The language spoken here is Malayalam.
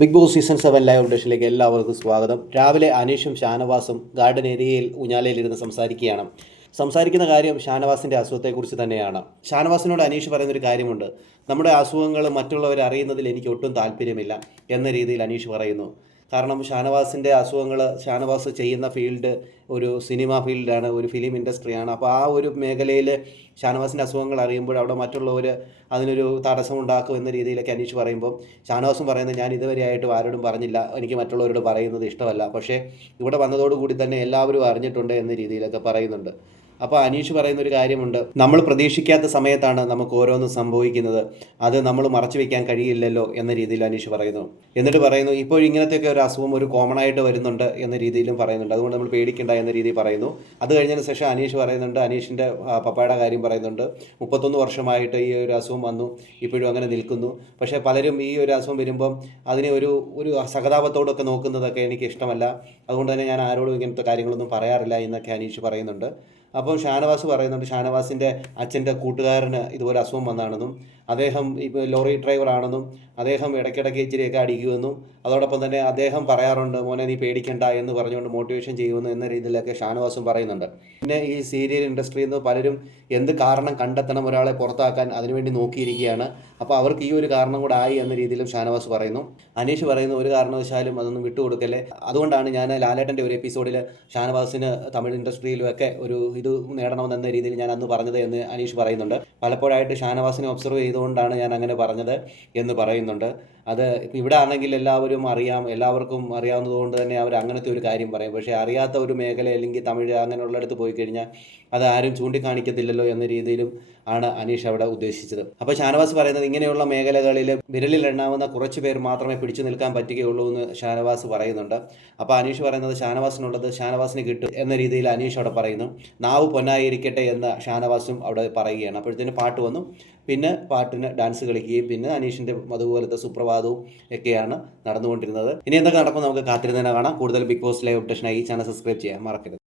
ബിഗ് ബോസ് സീസൺ 7 ലൈവ് അപ്ഡേഷനിലേക്ക് എല്ലാവർക്കും സ്വാഗതം. രാവിലെ അനീഷും ഷാനവാസും ഗാർഡൻ ഏരിയയിൽ ഊഞ്ഞാലയിലിരുന്ന് സംസാരിക്കുകയാണ്. സംസാരിക്കുന്ന കാര്യം ഷാനവാസിൻ്റെ അസുഖത്തെക്കുറിച്ച് തന്നെയാണ്. ഷാനവാസിനോട് അനീഷ് പറയുന്നൊരു കാര്യമുണ്ട്. നമ്മുടെ അസുഖങ്ങൾ മറ്റുള്ളവർ അറിയുന്നതിൽ എനിക്ക് ഒട്ടും താല്പര്യമില്ല എന്ന രീതിയിൽ അനീഷ് പറയുന്നു. കാരണം ഷാനവാസിൻ്റെ അസുഖങ്ങൾ, ഷാനവാസ് ചെയ്യുന്ന ഫീൽഡ് ഒരു സിനിമ ഫീൽഡാണ്, ഒരു ഫിലിം ഇൻഡസ്ട്രിയാണ്. അപ്പോൾ ആ ഒരു മേഖലയിൽ ഷാനവാസിൻ്റെ അസുഖങ്ങൾ അറിയുമ്പോൾ അവിടെ മറ്റുള്ളവർ അതിനൊരു തടസ്സം ഉണ്ടാക്കും എന്ന രീതിയിലൊക്കെ അനീഷ് പറയുമ്പോൾ ഷാനവാസും പറയുന്നത്, ഞാൻ ഇതുവരെയായിട്ടും ആരോടും പറഞ്ഞില്ല, എനിക്ക് മറ്റുള്ളവരോട് പറയുന്നത് ഇഷ്ടമല്ല, പക്ഷേ ഇവിടെ വന്നതോടുകൂടി തന്നെ എല്ലാവരും അറിഞ്ഞിട്ടുണ്ട് എന്ന രീതിയിലൊക്കെ പറയുന്നുണ്ട്. അപ്പോൾ അനീഷ് പറയുന്നൊരു കാര്യമുണ്ട്, നമ്മൾ പ്രതീക്ഷിക്കാത്ത സമയത്താണ് നമുക്ക് ഓരോന്നും സംഭവിക്കുന്നത്, അത് നമ്മൾ മറച്ചു വയ്ക്കാൻ കഴിയില്ലല്ലോ എന്ന രീതിയിൽ അനീഷ് പറയുന്നു. എന്നിട്ട് പറയുന്നു, ഇപ്പോൾ ഇങ്ങനത്തെയൊക്കെ ഒരു അസുഖം ഒരു കോമൺ ആയിട്ട് വരുന്നുണ്ട് എന്ന രീതിയിലും പറയുന്നുണ്ട്, അതുകൊണ്ട് നമ്മൾ പേടിക്കേണ്ട എന്ന രീതിയിൽ പറയുന്നു. അത് കഴിഞ്ഞതിന് ശേഷം അനീഷ് പറയുന്നുണ്ട്, അനീഷിൻ്റെ പപ്പയുടെ കാര്യം പറയുന്നുണ്ട്. 31 വർഷമായിട്ട് ഈ ഒരു അസുഖം വന്നു, ഇപ്പോഴും അങ്ങനെ നിൽക്കുന്നു. പക്ഷേ പലരും ഈ ഒരു അസുഖം വരുമ്പം അതിനെ ഒരു സഹതാപത്തോടൊക്കെ നോക്കുന്നതൊക്കെ എനിക്ക് ഇഷ്ടമല്ല, അതുകൊണ്ട് തന്നെ ഞാൻ ആരോടും ഇങ്ങനത്തെ കാര്യങ്ങളൊന്നും പറയാറില്ല എന്നൊക്കെ അനീഷ് പറയുന്നുണ്ട്. അപ്പോൾ ഷാനവാസ് പറയുന്നുണ്ട്, ഷാനവാസിൻ്റെ അച്ഛൻ്റെ കൂട്ടുകാരന് ഇതുപോലെ അസുഖം വന്നാണെന്നും അദ്ദേഹം ഇപ്പോൾ ലോറി ഡ്രൈവറാണെന്നും അദ്ദേഹം ഇടയ്ക്കിടയ്ക്ക് ഇച്ചിരിയൊക്കെ അടിക്കുമെന്നും അതോടൊപ്പം തന്നെ അദ്ദേഹം പറയാറുണ്ട്, മോനെ നീ പേടിക്കണ്ട എന്ന് പറഞ്ഞുകൊണ്ട് മോട്ടിവേഷൻ ചെയ്യുമെന്ന് എന്ന രീതിയിലൊക്കെ ഷാനവാസും പറയുന്നുണ്ട്. പിന്നെ ഈ സീരിയൽ ഇൻഡസ്ട്രിയിൽ നിന്ന് പലരും എന്ത് കാരണം കണ്ടെത്തണം ഒരാളെ പുറത്താക്കാൻ അതിനുവേണ്ടി നോക്കിയിരിക്കുകയാണ്. അപ്പോൾ അവർക്ക് ഈ ഒരു കാരണം കൂടെ ആയി എന്ന രീതിയിലും ഷാനവാസ് പറയുന്നു. അനീഷ് പറയുന്നു, ഒരു കാരണവശാലും അതൊന്നും വിട്ടുകൊടുക്കല്ലേ, അതുകൊണ്ടാണ് ഞാൻ ലാലേട്ടൻ്റെ ഒരു എപ്പിസോഡിൽ ഷാനവാസിന് തമിഴ് ഇൻഡസ്ട്രിയിലുമൊക്കെ ഒരു ഇത് നേടണമെന്ന രീതിയിൽ ഞാൻ അന്ന് പറഞ്ഞത് എന്ന് അനീഷ് പറയുന്നുണ്ട്. പലപ്പോഴായിട്ട് ഷാനവാസിനെ ഒബ്സർവ് ചെയ്തുകൊണ്ടാണ് ഞാൻ അങ്ങനെ പറഞ്ഞത് എന്ന് പറയുന്നുണ്ട്. അത് ഇവിടെ ആണെങ്കിൽ എല്ലാവരും അറിയാം, എല്ലാവർക്കും അറിയാവുന്നതുകൊണ്ട് തന്നെ അവർ അങ്ങനത്തെ ഒരു കാര്യം പറയും. പക്ഷേ അറിയാത്ത ഒരു മേഖല അല്ലെങ്കിൽ തമിഴ് അങ്ങനെയുള്ളിടത്ത് പോയി കഴിഞ്ഞാൽ അത് ആരും ചൂണ്ടിക്കാണിക്കത്തില്ലല്ലോ എന്ന രീതിയിലും ആണ് അനീഷ് അവിടെ ഉദ്ദേശിച്ചത്. അപ്പോൾ ഷാനവാസ് പറയുന്നത്, ഇങ്ങനെയുള്ള മേഖലകളിൽ വിരലിൽ എണ്ണാവുന്ന കുറച്ച് പേർ മാത്രമേ പിടിച്ചു നിൽക്കാൻ പറ്റുകയുള്ളൂ എന്ന് ഷാനവാസ് പറയുന്നുണ്ട്. അപ്പോൾ അനീഷ് പറയുന്നത്, ഷാനവാസിനുള്ളത് ഷാനവാസിന് കിട്ടും എന്ന രീതിയിൽ അനീഷ് അവിടെ പറയുന്നു. നാവ് പൊന്നായിരിക്കട്ടെ എന്ന് ഷാനവാസും അവിടെ പറയുകയാണ്. അപ്പോഴത്തേന് പാട്ട് വന്നു, പിന്നെ പാട്ടിന് ഡാൻസ് കളിക്കുകയും പിന്നെ അനീഷിൻ്റെ അതുപോലത്തെ സുപ്രഭാതവും ഒക്കെയാണ് നടന്നുകൊണ്ടിരുന്നത്. ഇനി എന്തൊക്കെ നടക്കും നമുക്ക് കാത്തിരുന്നതിനെ കാണാം. കൂടുതൽ ബിഗ് ബോസ് ലൈവ് അപ്ഡേഷനായി ഈ ചാനൽ സബ്സ്ക്രൈബ് ചെയ്യാൻ മറക്കരുത്.